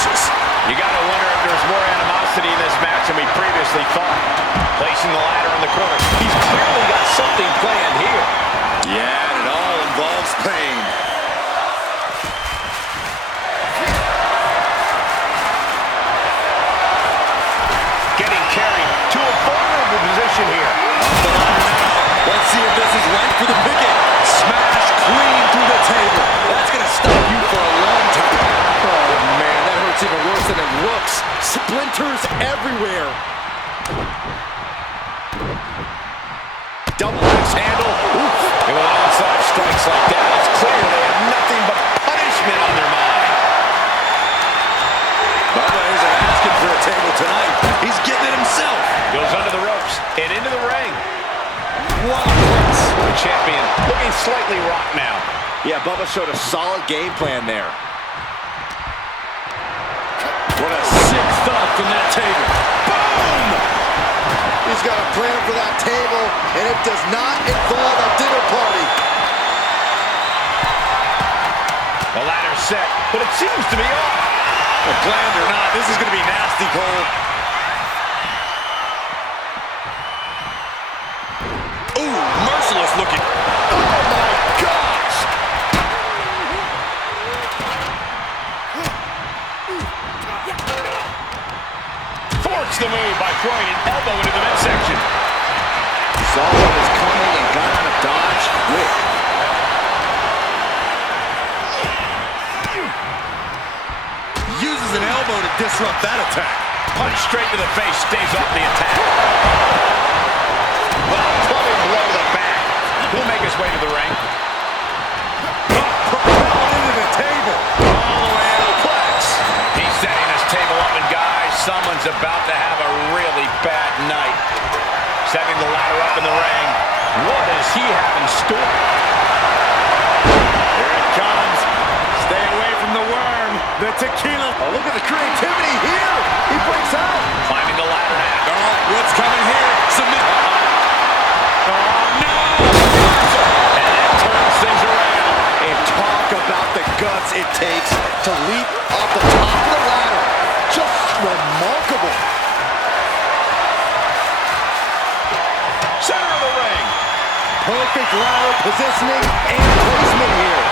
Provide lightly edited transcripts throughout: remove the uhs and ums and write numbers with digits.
vicious. You gotta wonder if there's more animosity in this match than we previously thought. Placing the ladder in the corner. He's clearly got something planned here. Yeah, and it all involves pain. Getting carried to a vulnerable position here. Off the ladder now. Let's see if this is right for the picket. Smash clean through the table. That's going to stop you for a long time. Oh, man, that hurts even worse than it looks. Splinters everywhere. Double axe handle. Oof. And with onside strikes like that, it's clear they have nothing but punishment on their mind. Bubba isn't asking for a table tonight. He's getting it himself. Goes under the ropes and into the ring. Wow. The champion looking slightly rocked now. Yeah, Bubba showed a solid game plan there. What a sick thud from that table. Boom! He's got a plan for that table, and it does not involve a dinner party. The ladder's set, but it seems to be off. Well, planned or not, this is going to be nasty, Cole. Ooh, merciless looking. Oh, my gosh! Forks the move by throwing an elbow into the midsection. Saw what was coming and got out of dodge quick. Uses an elbow to disrupt that attack. Punch straight to the face, stays off the attack. Well, clubbing blow to the back. He'll make his way to the ring. Propelled into the table. All the way to the plex. He's setting his table up, and guys, someone's about to have a really bad night. Setting the ladder up in the ring. What does he have in store? Here it comes. Stay away from the worm. The tequila. Oh, look at the creativity here. He breaks out. Climbing the ladder now. Oh, what's coming here? Submit. Oh, no. And that turns things around. And talk about the guts it takes to leap off the top of the ladder. Just remarkable. Center of the ring. Perfect ladder positioning and placement here.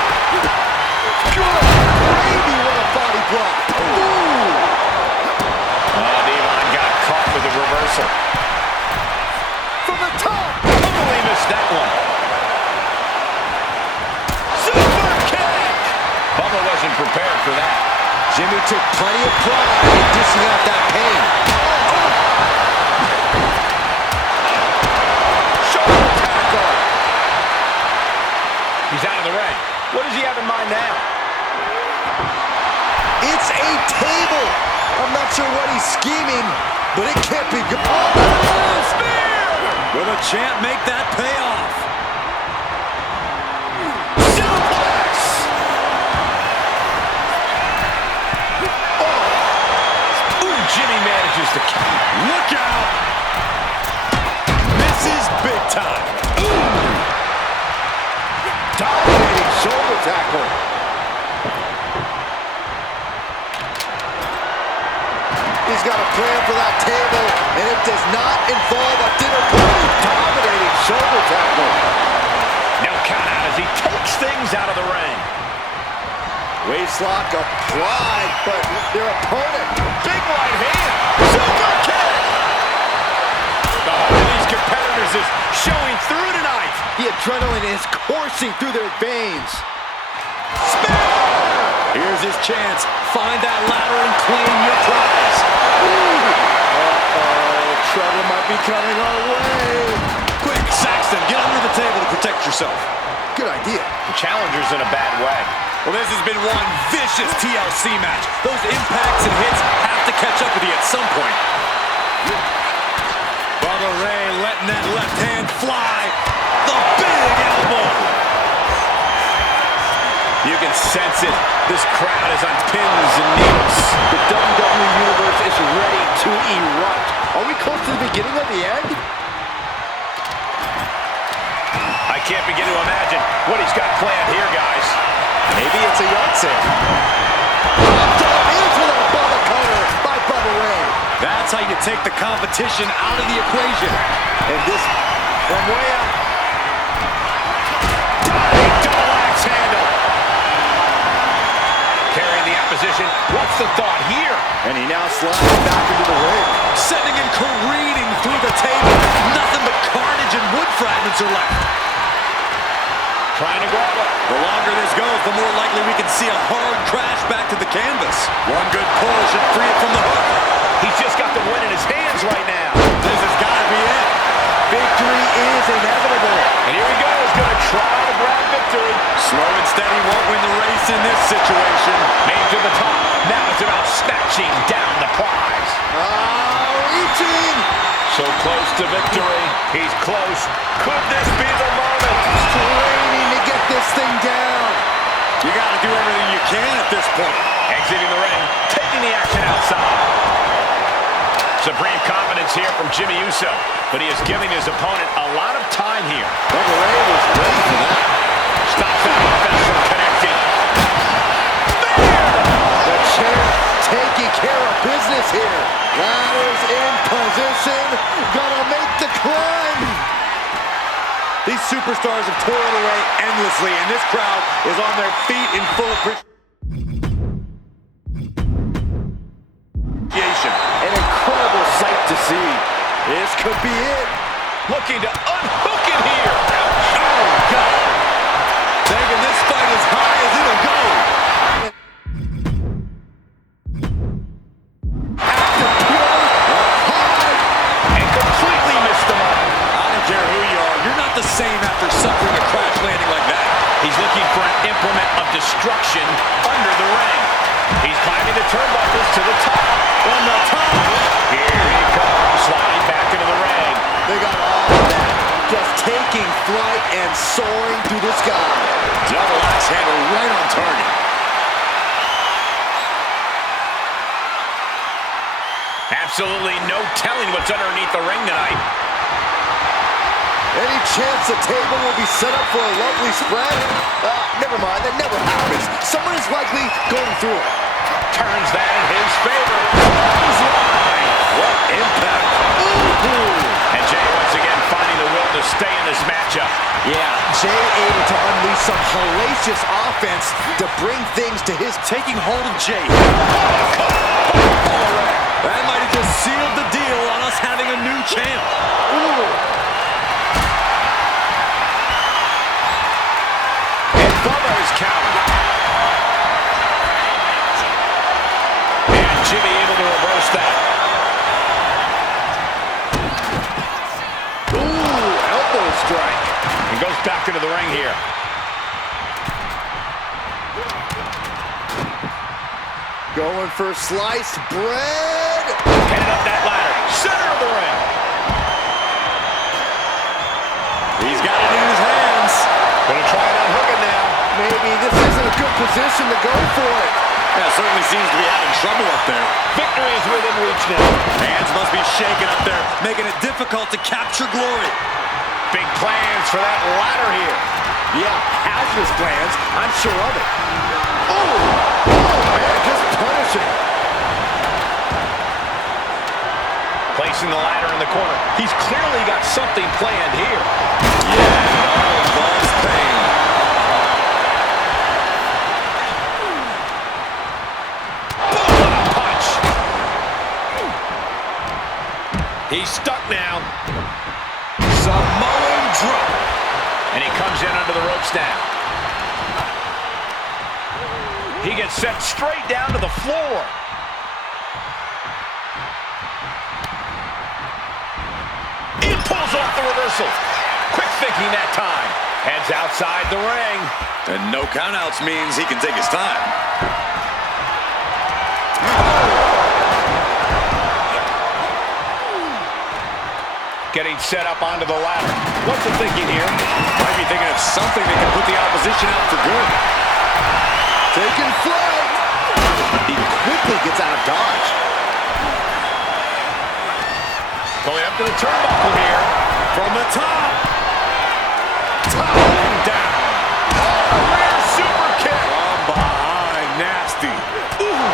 Good gravy, what a body block. Ooh. Oh, Devon got caught with a reversal. From the top. Totally missed that one. Super kick. Bubba wasn't prepared for that. Jimmy took plenty of pride in dishing out that pain. Shoulder tackle. He's out of the ring. What does he have in mind now? It's a table. I'm not sure what he's scheming, but it can't be good. Oh, spear! Will the champ make that pay off? Suplex! Oh! Ooh, Jimmy manages to kick. Look out! Misses big time. Ooh! Dominating shoulder tackle. He's got a plan for that table, and it does not involve a dinner party. Dominating shoulder tackle. No count out as he takes things out of the ring. Waistlock applied, but their opponent. Big right hand. Super kick. The heart of these competitors is showing through tonight. The adrenaline is coursing through their veins. Spear! Here's his chance. Find that ladder and claim your prize. Uh-oh, trouble might be coming our way. Quick, Saxton, get under the table to protect yourself. Good idea. The challenger's in a bad way. Well, this has been one vicious TLC match. Those impacts and hits have to catch up with you at some point. Bubba Ray letting that left hand fly. The big elbow. You can sense it. This crowd is on pins and needles. The WWE Universe is ready to erupt. Are we close to the beginning of the end? I can't begin to imagine what he's got planned here, guys. Maybe it's a yard sale. Into the body. That's how you take the competition out of the equation. And this from way out. Double axe handle. Carrying the opposition. What's the thought here? And he now slides back into the ring. Sending him careening through the table. Nothing but carnage and wood fragments are left. Trying to grab it. The longer this goes, the more likely we can see a hard crash back to the canvas. One good pull should free it from the hook. He's just got the win in his hands right now. This has got to be it. Victory is inevitable. And here he goes, going to try to grab victory. Slow and steady won't win the race in this situation. Made to the top. Now it's about snatching down the prize. Reaching. So close to victory. He's close. Could this be the moment? Straining to get this thing down. You got to do everything you can at this point. Exiting the ring, taking the action outside. Supreme confidence here from Jimmy Uso, but he is giving his opponent a lot of time here. Bubba Ray was ready for that. Stops that offense from connecting. The chair taking care of business here. Ladders in position. Gonna make the climb. These superstars have toiled away endlessly, and this crowd is on their feet in full appreciation. An incredible sight to see. This could be it. Looking to unhook it here. Oh, God. Taking this fight as high as it'll go. And completely missed the mark. I don't care who you are. You're not the same after suffering a crash landing like that. He's looking for an implement of destruction under the ring. He's climbing the turnbuckles to the top. From the top. Here he comes, sliding back into the ring. They got all of that. Just taking flight and soaring through the sky. Double axe handle right on target. Absolutely no telling what's underneath the ring tonight. Any chance the table will be set up for a lovely spread? Never mind, that never happens. Someone is likely going through it. Turns that in his favor. Clothesline. What impact. Ooh. And Jay once again finding the will to stay in this matchup. Yeah, Jay able to unleash some hellacious offense to bring things to his taking hold of Jay. That might have just sealed the deal on us having a new champ. Ooh. Bubba is counted. And Jimmy able to reverse that. Ooh, elbow strike. He goes back into the ring here. Going for sliced bread. Headed up that ladder. Center of the ring. He's got it in his hands. Gonna try and unhook it now. Maybe this isn't a good position to go for it. Yeah, certainly seems to be having trouble up there. Victory is within reach now. Hands must be shaking up there, making it difficult to capture glory. Big plans for that ladder here. Yeah, hazardous plans. I'm sure of it. Oh, man, just punishing. Placing the ladder in the corner. He's clearly got something planned here. Yeah, it all involves pain. He's stuck now. Samoan drop. And he comes in under the ropes now. He gets sent straight down to the floor. He pulls off the reversal. Quick thinking that time. Heads outside the ring. And no countouts means he can take his time. Getting set up onto the ladder. What's the thinking here? Might be thinking of something that can put the opposition out for good. Taking flight. He quickly gets out of dodge. Going up to the turnbuckle here. From the top. Toppling down. Oh, rear super kick. From behind. Nasty. Ooh.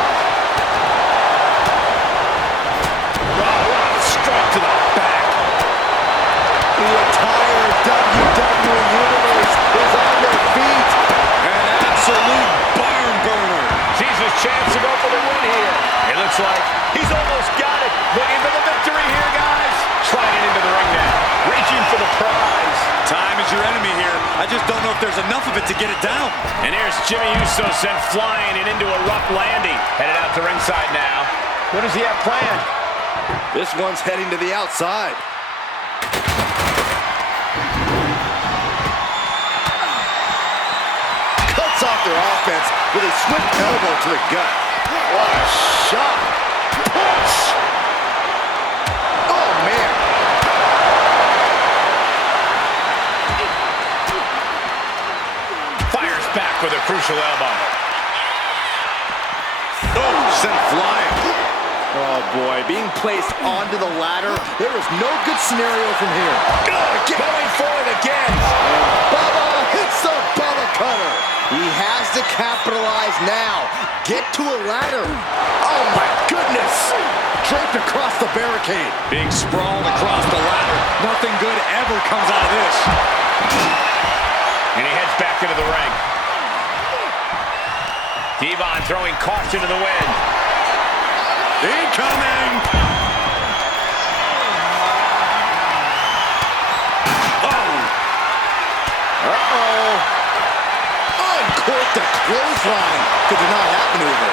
sees his chance to go for the win here. It looks like he's almost got it. Looking for the victory here, guys. Sliding into the ring now. Reaching for the prize. Time is your enemy here. I just don't know if there's enough of it to get it down. And here's Jimmy Uso sent flying and into a rough landing. Headed out to ringside now. What does he have planned? This one's heading to the outside. Cuts off their offense with a swift elbow to the gut. What a shot. Punch. Oh, man. Fires back with a crucial elbow. Oh, sent flying. Oh, boy. Being placed onto the ladder, there is no good scenario from here. Going for it again. Bubba hits the Bubba cutter. He has to capitalize now. Get to a ladder. Oh, my goodness. Draped across the barricade. Being sprawled across the ladder. Nothing good ever comes out of this. And he heads back into the ring. Devon throwing caution to the wind. Incoming! Oh! Uh-oh! Uncork the clothesline to deny that maneuver.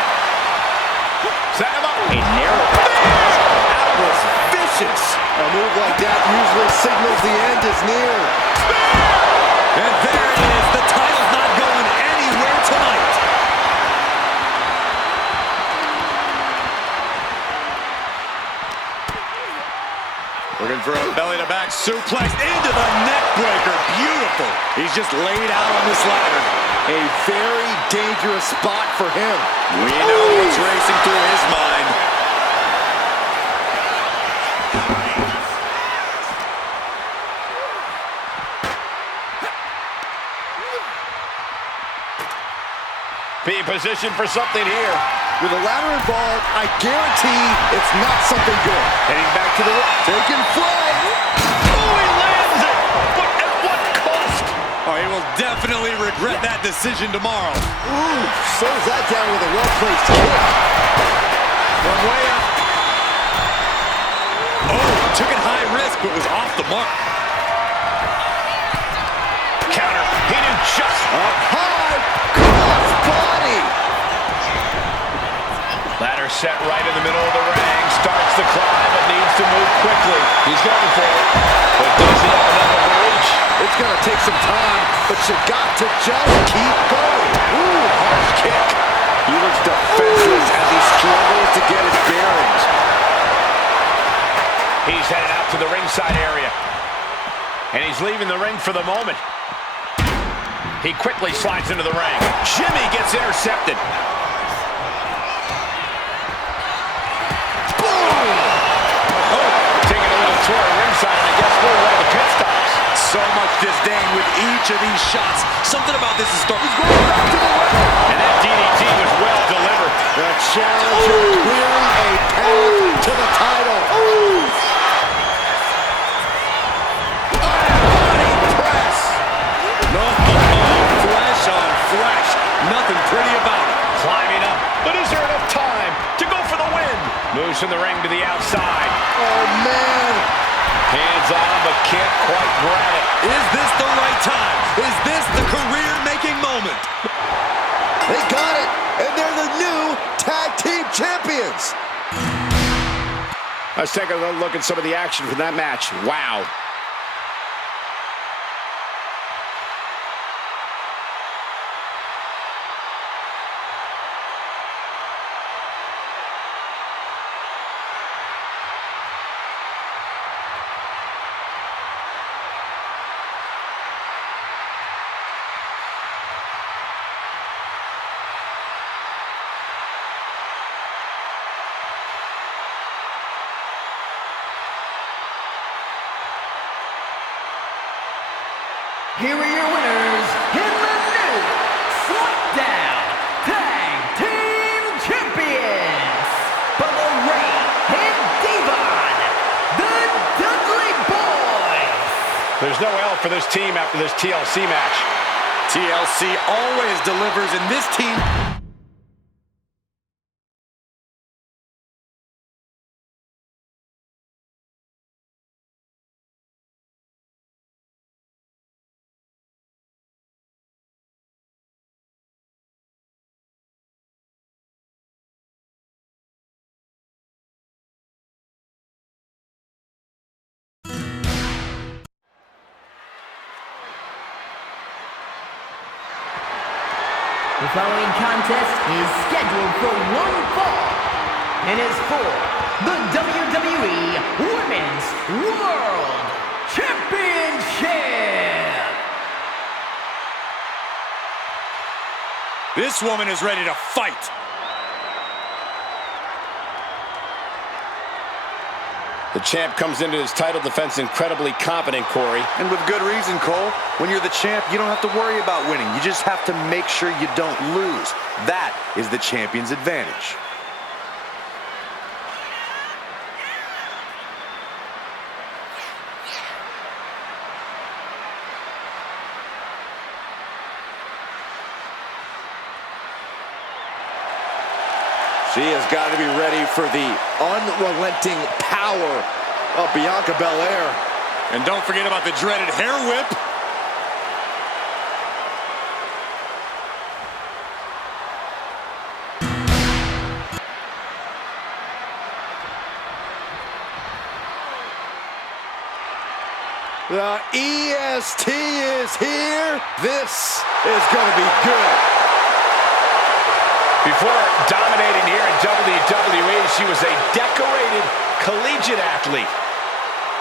Set him up. A narrow pass. That was vicious. A move like that usually signals the end is near. And there it is. The title's not going anywhere tonight. Looking for a belly-to-back suplex into the neck breaker. Beautiful. He's just laid out on this ladder. A very dangerous spot for him. We know what's racing through his mind. Being positioned for something here. With a ladder involved, I guarantee it's not something good. Heading back to the ring. Taking flight. Oh, he lands it! But at what cost? Oh, he will definitely regret that decision tomorrow. Ooh, slows that down with a well-placed kick. From way up. Oh, took it high risk, but was off the mark. Counter. He knew just. Up high. Cross body. Ladder set right in the middle of the ring. Starts to climb, but needs to move quickly. He's going for it. But does he have enough of a reach? It's going to take some time, but you got to just keep going. Ooh, harsh kick. He looks defenseless as he struggles to get his bearings. He's headed out to the ringside area. And he's leaving the ring for the moment. He quickly slides into the ring. Jimmy gets intercepted. So much disdain with each of these shots. Something about this is starting. He's going back to the ring. And that DDT was well delivered. The challenger clearing a path to the title. Ooh. Body press. No, flesh on flesh. Nothing pretty about it. Climbing up. But is there enough time to go for the win? Moves from the ring to the outside. Oh, man. Hands on, but can't quite grab it. Is this the right time? Is this the career-making moment? They got it, and they're the new tag team champions. Let's take a look at some of the action from that match. Wow. Here are your winners in the new SmackDown Tag Team Champions, Bubba Ray and Devon, the Dudley Boys. There's no L for this team after this TLC match. TLC always delivers, and this team The following contest is scheduled for one fall and is for the WWE Women's World Championship. This woman is ready to fight. The champ comes into his title defense incredibly confident, Corey. And with good reason, Cole. When you're the champ, you don't have to worry about winning. You just have to make sure you don't lose. That is the champion's advantage. She has got to be ready for the unrelenting power of Bianca Belair. And don't forget about the dreaded hair whip. The EST is here. This is going to be good. Before dominating here in WWE, she was a decorated collegiate athlete.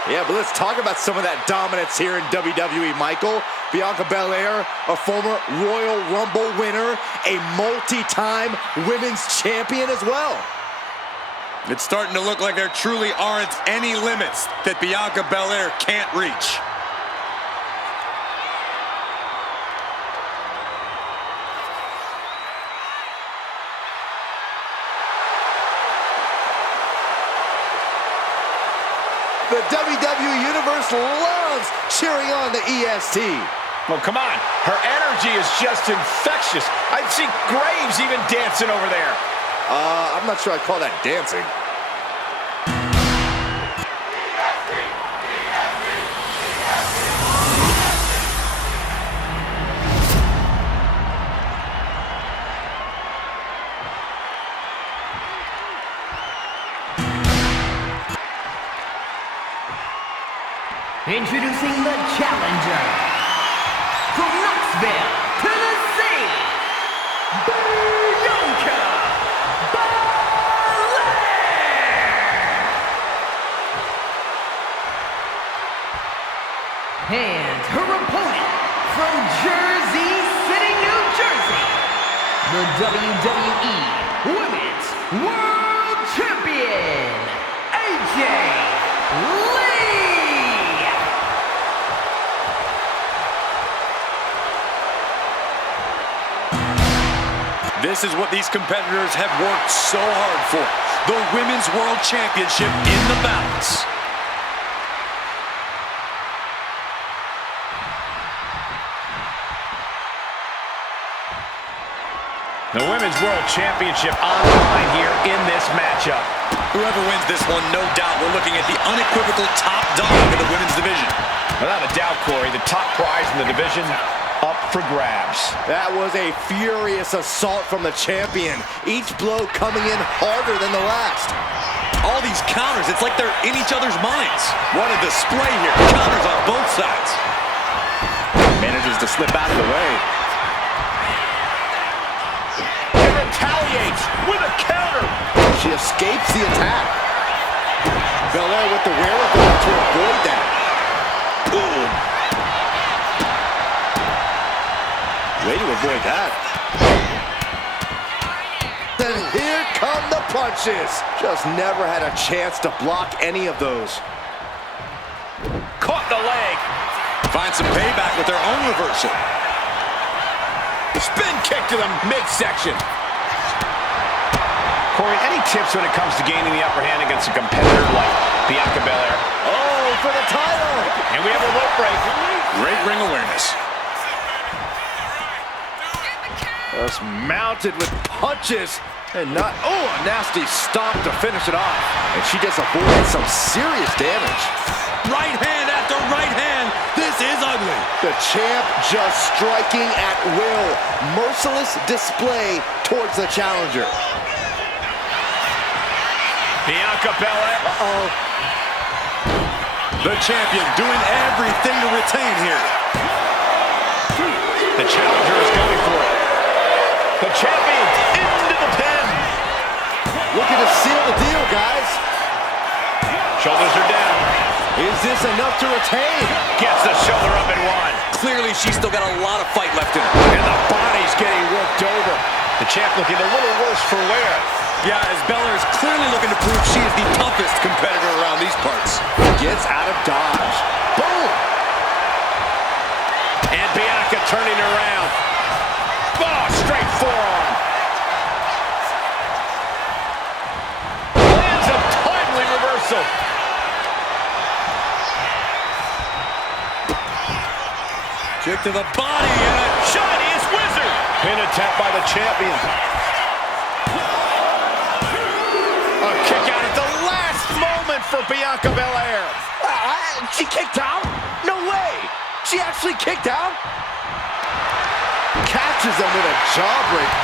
Yeah, but let's talk about some of that dominance here in WWE, Michael. Bianca Belair, a former Royal Rumble winner, a multi-time women's champion as well. It's starting to look like there truly aren't any limits that Bianca Belair can't reach. The WWE Universe loves cheering on the EST. Well, come on. Her energy is just infectious. I see Graves even dancing over there. I'm not sure I'd call that dancing. Introducing the challenger from Knoxville, Tennessee, Bianca Belair. And her opponent from Jersey City, New Jersey, the WWE Women's World Champion, AJ Lee. This is what these competitors have worked so hard for. The Women's World Championship in the balance. The Women's World Championship on the line here in this matchup. Whoever wins this one, no doubt, we're looking at the unequivocal top dog in the women's division. Without a doubt, Corey, the top prize in the division up for grabs. That was a furious assault from the champion. Each blow coming in harder than the last. All these counters, it's like they're in each other's minds. What a display here. Counters on both sides. Manages to slip out of the way. And retaliates with a counter. She escapes the attack. Belair with the wherewithal to avoid that. Boom. Way to avoid that. Then here come the punches. Just never had a chance to block any of those. Caught the leg. Find some payback with their own reversal. Spin kick to the midsection. Corey, any tips when it comes to gaining the upper hand against a competitor like Bianca Belair? Oh, for the title. And we have a rope break. Great ring awareness. Just mounted with punches and not, oh, a nasty stop to finish it off. And she just avoided some serious damage. Right hand after right hand. This is ugly. The champ just striking at will. Merciless display towards the challenger. Bianca Belair. Uh-oh. The champion doing everything to retain here. The challenger is going for it. The champion into the pin. Looking to seal the deal, guys. Shoulders are down. Is this enough to retain? Gets the shoulder up and one. Clearly, she's still got a lot of fight left in her. And the body's getting worked over. The champ looking a little worse for wear. Yeah, as Belair is clearly looking to prove she is the toughest competitor around these parts. Gets out of dodge. Boom! And Bianca turning around. Oh, straight forearm. Lands a timely reversal. Kick to the body and a Chinese wizard. Pin attempt by the champion. A kick out at the last moment for Bianca Belair. She kicked out? No way! She actually kicked out? Catches him with a jawbreaker.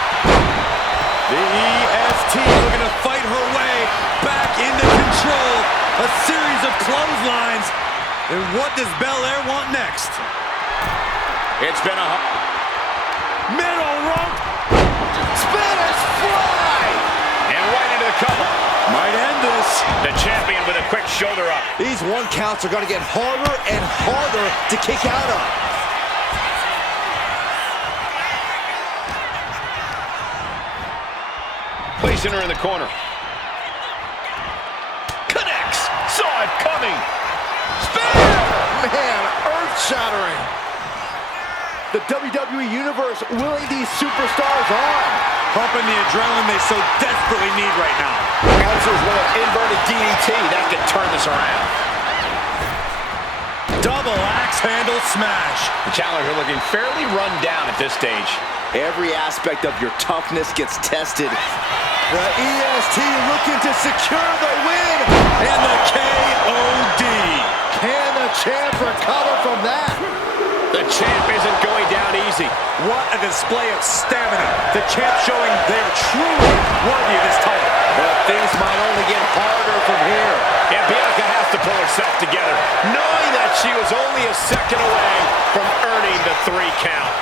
The EST looking to fight her way back into control. A series of clotheslines. And what does Belair want next? It's been a Middle rope. Spanish fly! and right into the cover. Might end this. The champion with a quick shoulder up. These one counts are going to get harder and harder to kick out of. Placing her in the corner. Connects. Saw it coming. Spear! Man, earth-shattering. The WWE Universe willing these superstars on. Pumping the adrenaline they so desperately need right now. Answers with an inverted DDT. That could turn this around. Double axe handle smash. The challenger looking fairly run down at this stage. Every aspect of your toughness gets tested. The EST looking to secure the win. And the KOD. Can the champ recover from that? The champ isn't going down easy. What a display of stamina. The champ showing they are truly worthy of this title. But things might only get harder from here. And Bianca has to pull herself together, knowing that she was only a second away from earning the 3 count.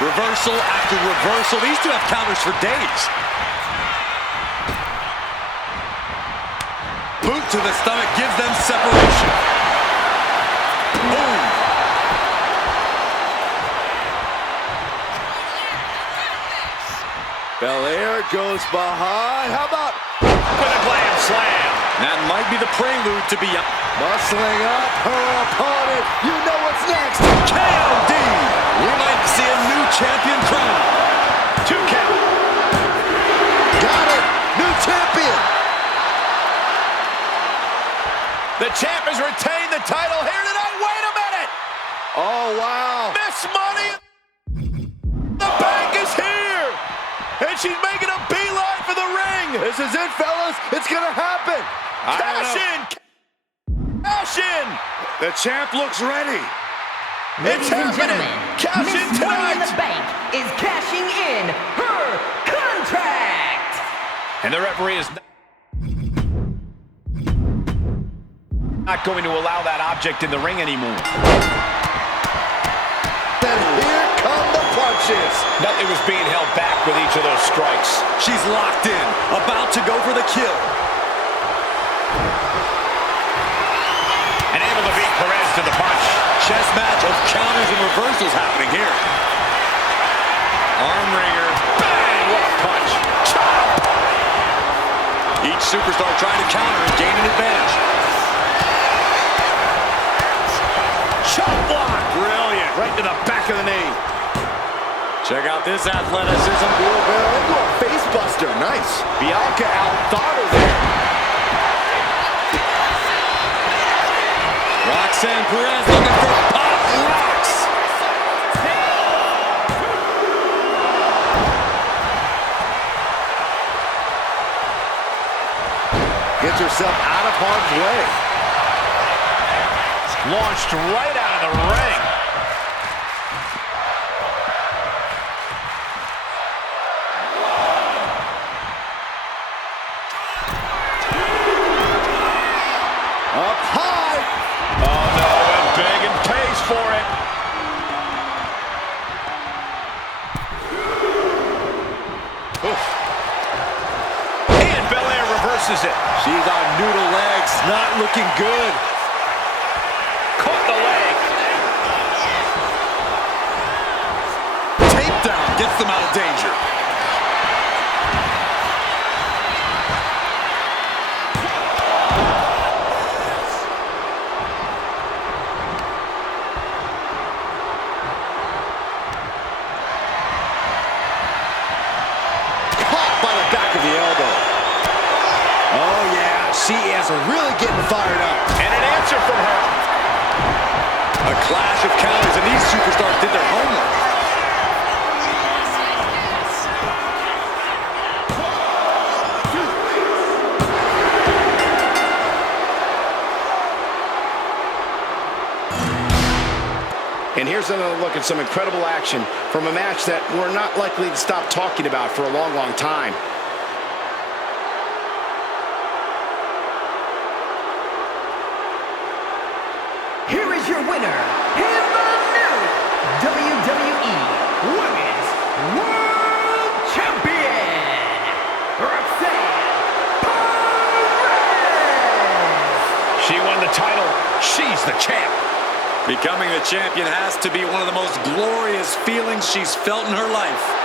Reversal after reversal. These two have counters for days. Boot to the stomach gives them separation. Boom. Belair goes behind. How about With a glam slam. That might be the prelude to be muscling up her opponent? You know what's next. KOD. We might see a new champion crown. 2 count. Got it. New champion. The champ has retained the title here tonight. Wait a minute. Oh, wow. Miss Money. The bank is here. And she's making a beeline for the ring. This is it, fellas. It's going to happen. Cash in. Cash in. The champ looks ready. It's Ladies and happening. gentlemen, Cash in Miss Money in tonight. the Bank is cashing in her contract. And the referee is not going to allow that object in the ring anymore. And here come the punches. Nothing was being held back with each of those strikes. She's locked in, about to go for the kill. And able to beat Perez to the punch. Chess match of counters and reversals happening here. Arm wringer. Bang! What a punch. Chop! Each superstar trying to counter and gain an advantage. Chop block. Brilliant. Right to the back of the knee. Check out this athleticism. Into a face buster. Nice. Bianca outthought her there. Roxanne Perez looking for pop rocks. Gets herself out of harm's way. Launched right out of the ring. Up high. Oh no, and big and pays for it. misses it. She's on noodle legs, not looking good. Caught the leg. Takedown gets them out of danger. She is really getting fired up. And an answer from her. A clash of counters, and these superstars did their homework. And here's another look at some incredible action from a match that we're not likely to stop talking about for a long, long time. Here is your winner, in the new WWE Women's World Champion, Roxanne Perez! She won the title. She's the champ. Becoming the champion has to be one of the most glorious feelings she's felt in her life.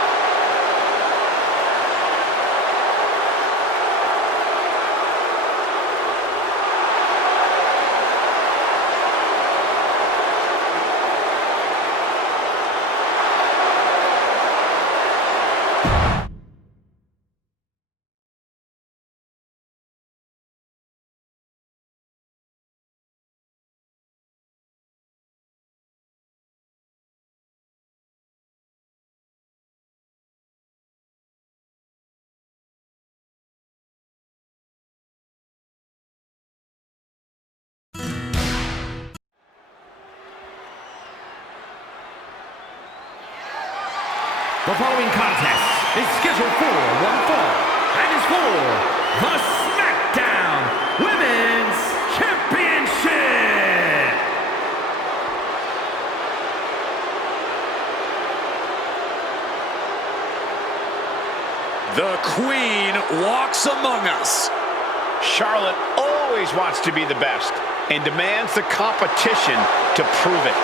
The following contest is scheduled for one fall and is for the SmackDown Women's Championship. The Queen walks among us. Charlotte always wants to be the best and demands the competition to prove it.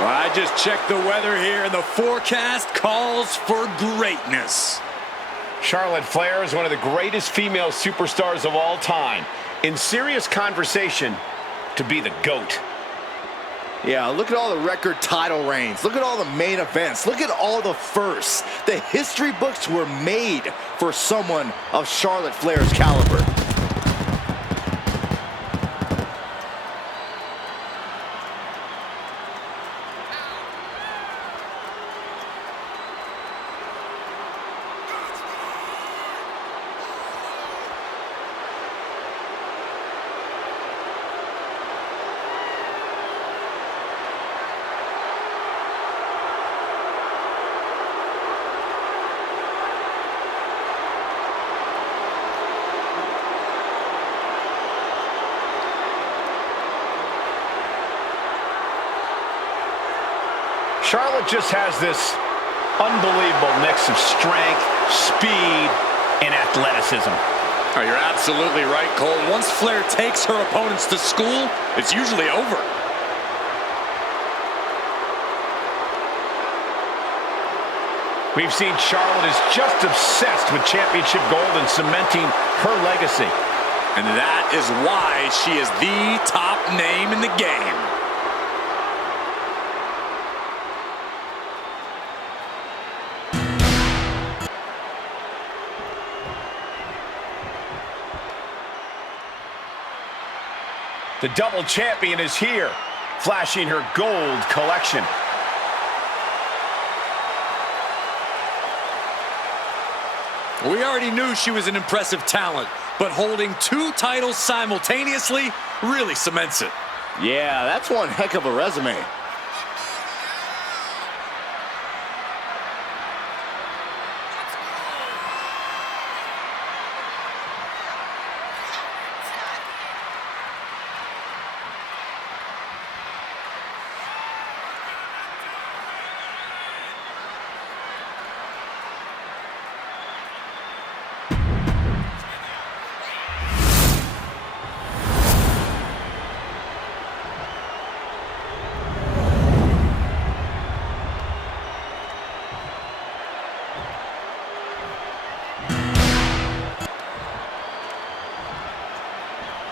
Well, I just checked the weather here, and the forecast calls for greatness. Charlotte Flair is one of the greatest female superstars of all time. In serious conversation to be the GOAT. Yeah, look at all the record title reigns. Look at all the main events. Look at all the firsts. The history books were made for someone of Charlotte Flair's caliber. Charlotte just has this unbelievable mix of strength, speed, and athleticism. Oh, you're absolutely right, Cole. Once Flair takes her opponents to school, it's usually over. We've seen Charlotte is just obsessed with championship gold and cementing her legacy. And that is why she is the top name in the game. The double champion is here, flashing her gold collection. We already knew she was an impressive talent, but holding two titles simultaneously really cements it. Yeah, that's one heck of a resume.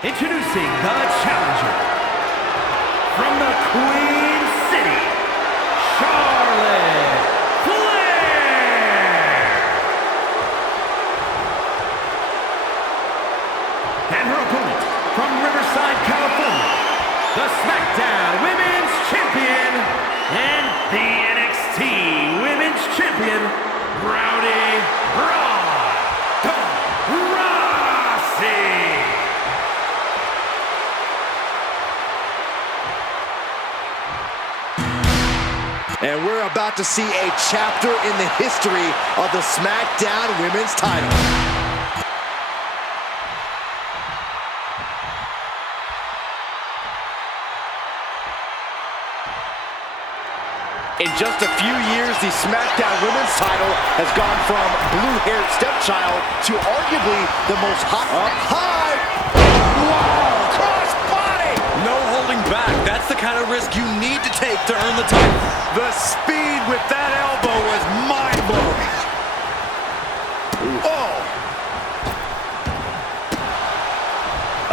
Introducing the challenger from the Queen City, Charlotte Flair. And her opponent from Riverside, California, the SmackDown Women's Champion and the NXT Women's Champion, Rowdy Rossi. And we're about to see a chapter in the history of the SmackDown Women's title. In just a few years, the SmackDown Women's title has gone from blue-haired stepchild to arguably the most hot up high. Wow! Cross body! No holding back. That's the kind of risk you need to take to earn the title. The speed with that elbow was mind-blowing. Oh!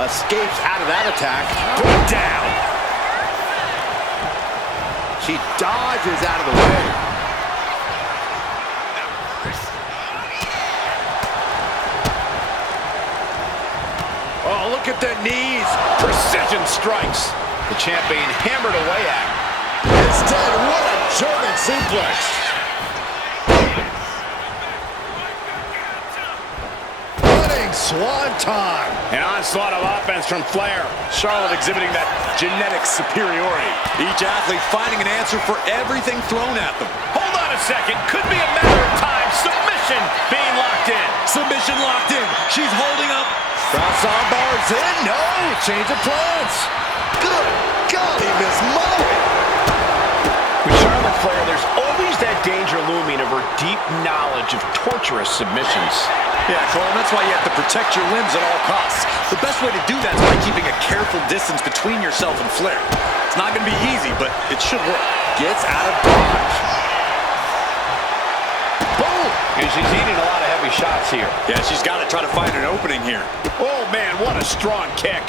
Escapes out of that attack. Down. She dodges out of the way. Oh, look at the knees. Precision strikes. The champ being hammered away at. Instead, what a German suplex. Running swanton. An onslaught of offense from Flair. Charlotte exhibiting that genetic superiority. Each athlete finding an answer for everything thrown at them. Hold on a second. Could be a matter of time. Submission being locked in. Submission locked in. She's holding up. Cross arm bars in. No, change of plans. Good golly, Miss Molly. With Charlotte Flair, there's always that danger looming of her deep knowledge of torturous submissions. Yeah, Cole, that's why you have to protect your limbs at all costs. The best way to do that is by keeping a careful distance between yourself and Flair. It's not going to be easy, but it should work. Gets out of dodge. Boom! And she's eating a lot of heavy shots here. Yeah, she's got to try to find an opening here. Oh, man, what a strong kick.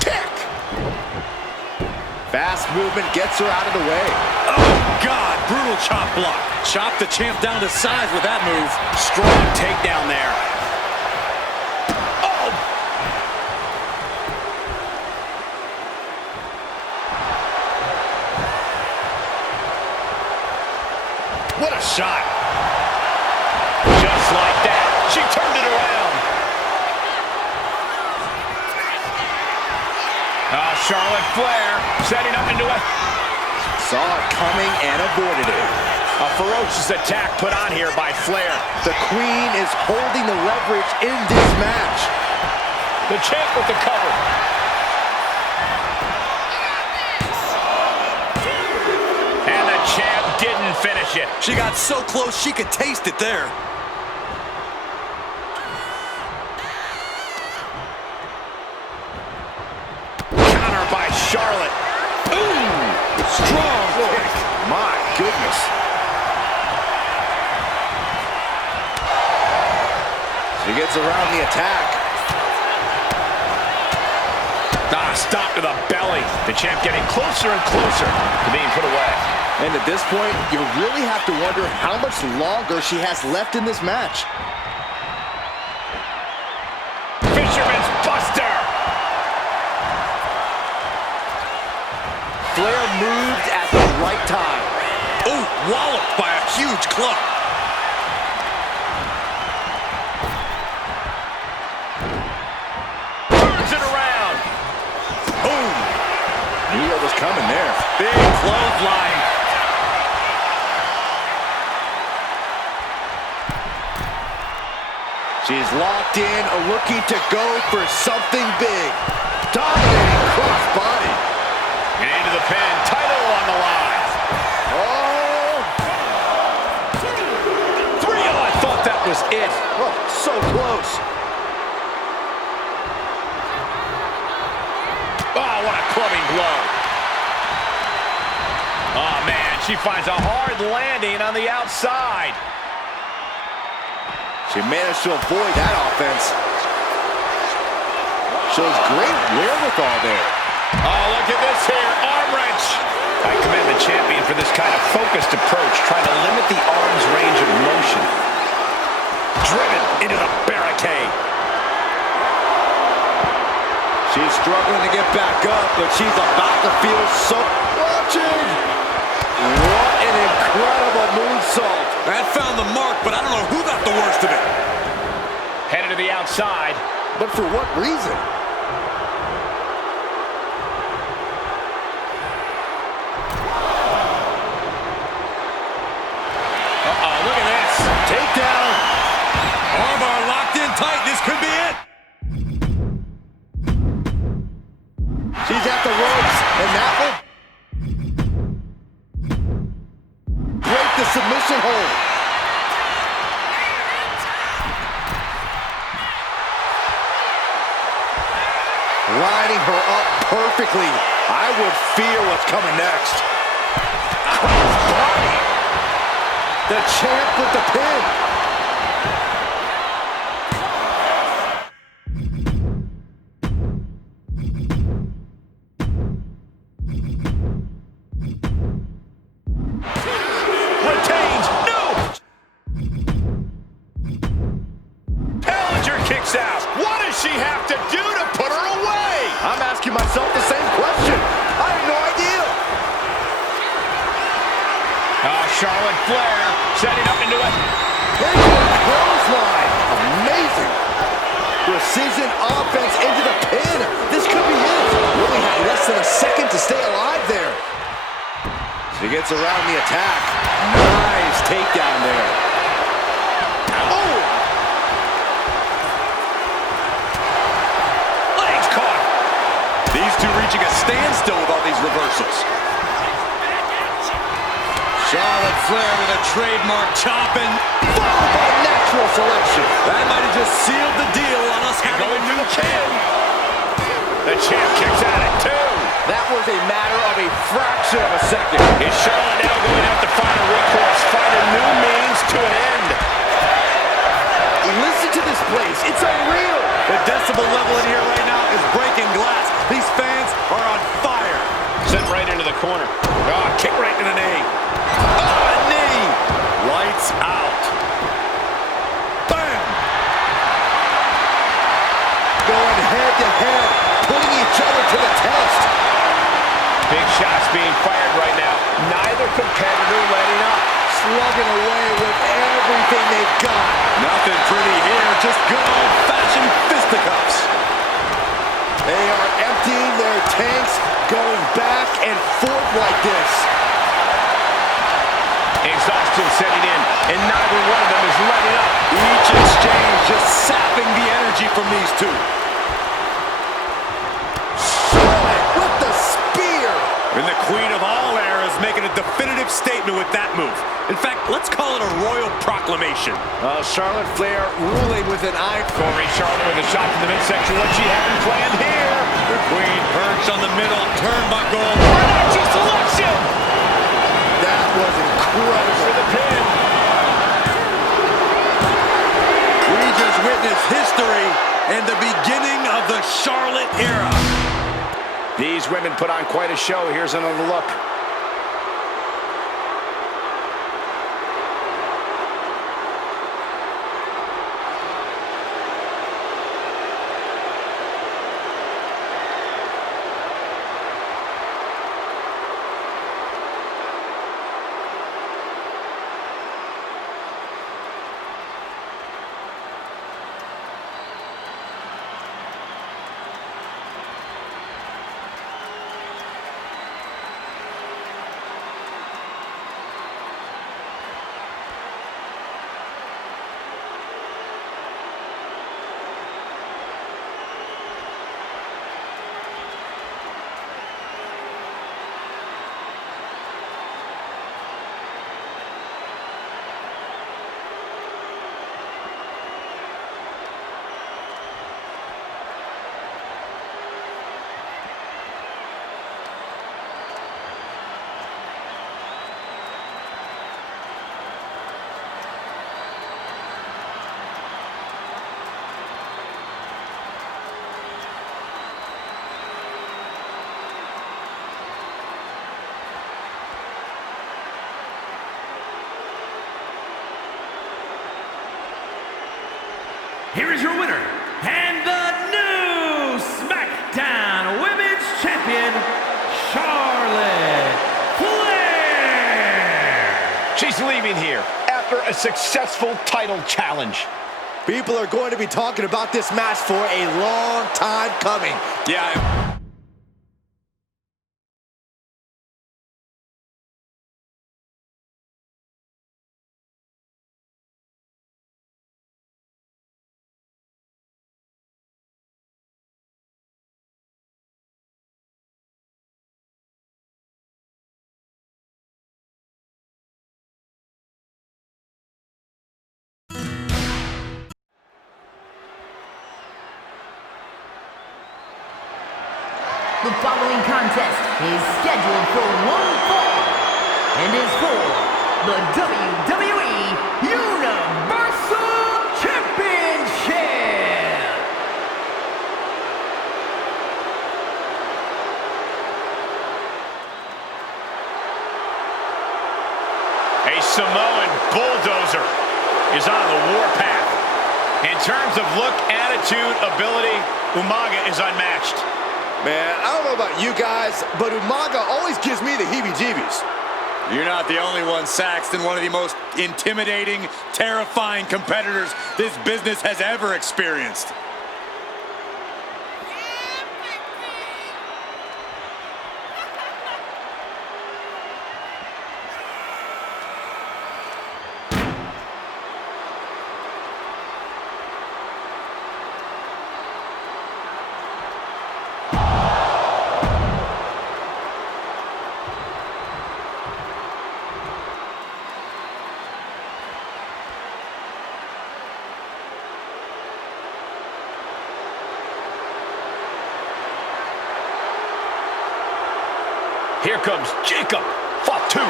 Kick! Fast movement gets her out of the way. Oh, God, brutal chop block. Chop the champ down to size with that move. Strong takedown there. Oh! What a shot. Just like that, she turned it around. Charlotte Flair setting up into a... Saw it coming and avoided it. A ferocious attack put on here by Flair. The Queen is holding the leverage in this match. The champ with the cover. And the champ didn't finish it. She got so close she could taste it there. Counter by Charlotte. Ooh! Strong kick. My goodness. She gets around the attack. Stop to the belly. The champ getting closer and closer to being put away. And at this point, you really have to wonder how much longer she has left in this match. Fisherman's Buster. Flair moved at the right time. Ooh, walloped by a huge club. Turns it around. Boom! Knew what was coming there. Big clothesline. She's locked in, looking to go for something big. Dominating crossbody. And into the pin. Title on the line. Oh! 3-0. I thought that was it. Oh, so close. Oh, what a clubbing blow. Oh, man, she finds a hard landing on the outside. She managed to avoid that offense. Shows great wherewithal there. Oh, look at this here. Arm wrench. I commend the champion for this kind of focused approach, trying to limit the arm's range of motion. Driven into the barricade. She's struggling to get back up, but she's about to feel so... Watching! What an incredible moonsault. That found the mark, but I don't know who got the worst of it. Headed to the outside. But for what reason? Uh-oh, look at this. Takedown. Armbar locked in tight. This could be it. She's at the ropes, and that will break the submission hold. Lining her up perfectly. I would fear what's coming next. Crossbody. The champ with the pin. Retains. No! Challenger kicks out. What does she have to do to put her away? I'm asking myself the same question. I have no idea. Charlotte Flair setting up into it. Clothesline. Amazing. Precision offense into the pin. This could be it. Really had less than a second to stay alive there. She gets around the attack. Nice takedown there. Oh! Legs caught. These two reaching a standstill with all these reversals. Charlotte Flair with a trademark chopping. Followed by natural selection. That might have just sealed the deal on us having a new champ. The champ kicks at it, too. That was a matter of a fraction of a second. Is Charlotte now going out to find a recourse, find a new means to an end? Listen to this place. It's unreal. The decibel level in here right now is breaking glass. These fans are on fire. Sent right into the corner. Oh, kick right to the knee. Oh, a knee. Lights out. Bam. Going head to head, putting each other to the test. Big shots being fired right now. Neither competitor letting up. Slugging away with everything they've got. Nothing pretty here, just good old-fashioned fisticuffs. They are emptying their tanks, going back and forth like this. Exhaustion setting in, and neither one of them is letting up. Each exchange just sapping the energy from these two. Charlotte with the spear. And the queen of all eras making a definitive statement with that move. In fact, let's call it a royal proclamation. Charlotte Flair ruling with an eye. Corey Charlotte with a shot to the midsection. What she having planned here? The queen perched on the middle turnbuckle. Financial selection. That was incredible. For the pin. We just witnessed history and the beginning of the Charlotte era. These women put on quite a show. Here's another look. here is your winner, and the new SmackDown Women's Champion, Charlotte Flair. She's leaving here after a successful title challenge. People are going to be talking about this match for a long time coming. Yeah. The following contest is scheduled for one fall and is for the WWE Universal Championship. A Samoan bulldozer is on the warpath. In terms of look, attitude, ability, Umaga is unmatched. Man, I don't know about you guys, but Umaga always gives me the heebie-jeebies. You're not the only one, Saxton. One of the most intimidating, terrifying competitors this business has ever experienced. Here comes Jacob Fatu.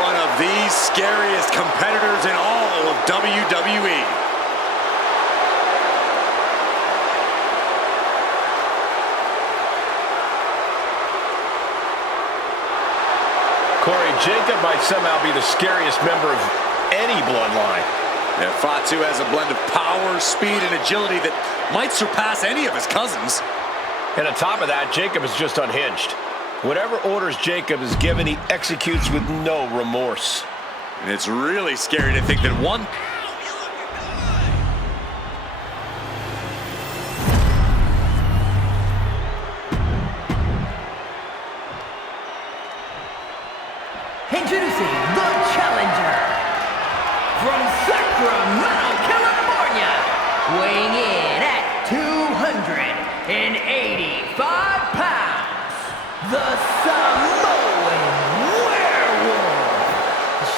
One of the scariest competitors in all of WWE. Corey, Jacob might somehow be the scariest member of any bloodline. Yeah, Fatu has a blend of power, speed, and agility that might surpass any of his cousins. And on top of that, Jacob is just unhinged. Whatever orders Jacob is given, he executes with no remorse. And it's really scary to think that one... Introducing the challenger from Sacramento, California, weighing in at 285 pounds, the Samoan werewolf,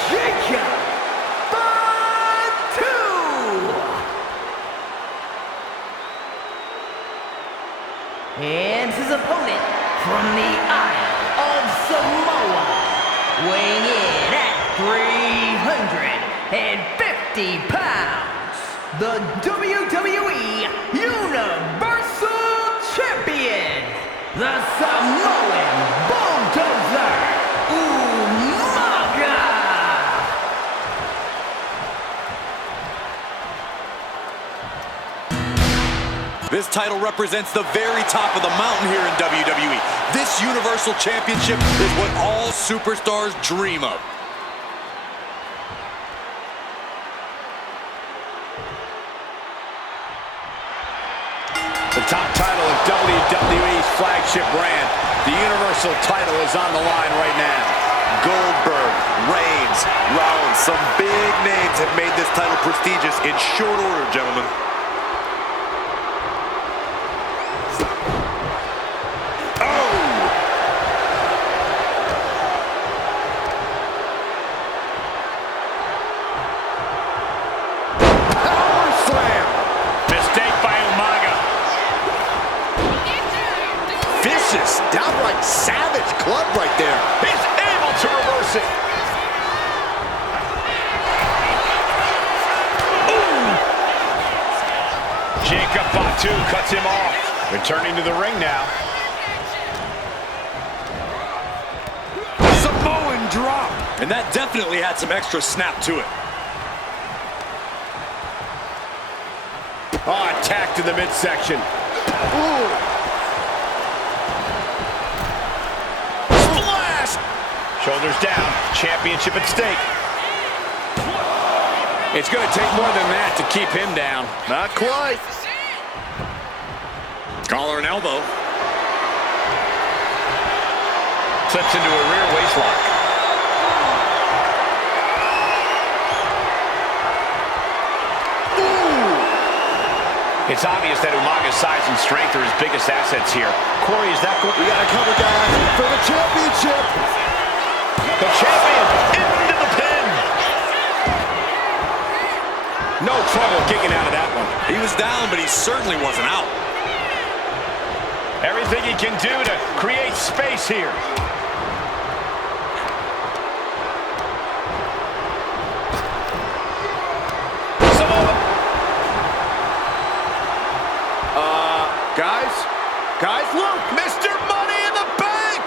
Jacob Fatu. And his opponent from the Isle of Samoa, weighing in at 350 pounds, the WWE Universal Champion, the Samoan bulldozer, Umaga. This title represents the very top of the mountain here in WWE. This Universal Championship is what all superstars dream of. The top title of WWE's flagship brand, the Universal title, is on the line right now. Goldberg, Reigns, Rollins, some big names have made this title prestigious in short order, gentlemen. Downright savage club right there. He's able to reverse it. Ooh. Jacob Fatu cuts him off. Returning to the ring now. Samoan drop. And that definitely had some extra snap to it. Oh, attacked in the midsection. Ooh. Splash! Shoulders down. Championship at stake. It's going to take more than that to keep him down. Not quite. Collar and elbow. Slips into a rear waistlock. It's obvious that Umaga's size and strength are his biggest assets here. Corey, is that good? We got to cover, guys, for the championship. The champion into the pin. No trouble kicking out of that one. He was down, but he certainly wasn't out. Everything he can do to create space here. Guys, look! Mr. Money in the Bank!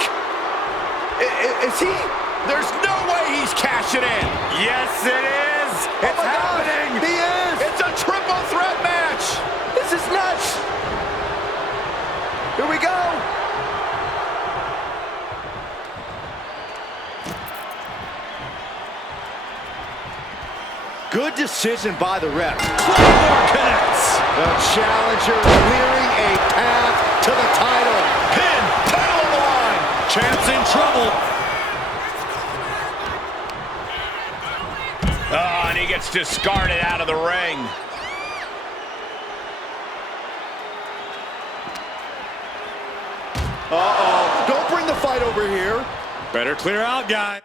Is he? There's no way he's cashing in. Yes, it is! It's happening! He is! It's a triple threat match. This is nuts! Here we go! Good decision by the ref. Claymore connects! The challenger clearing a path to the title. Pin, title on the line. Champ's in trouble. Oh, and he gets discarded out of the ring. Uh-oh. Don't bring the fight over here. Better clear out, guy.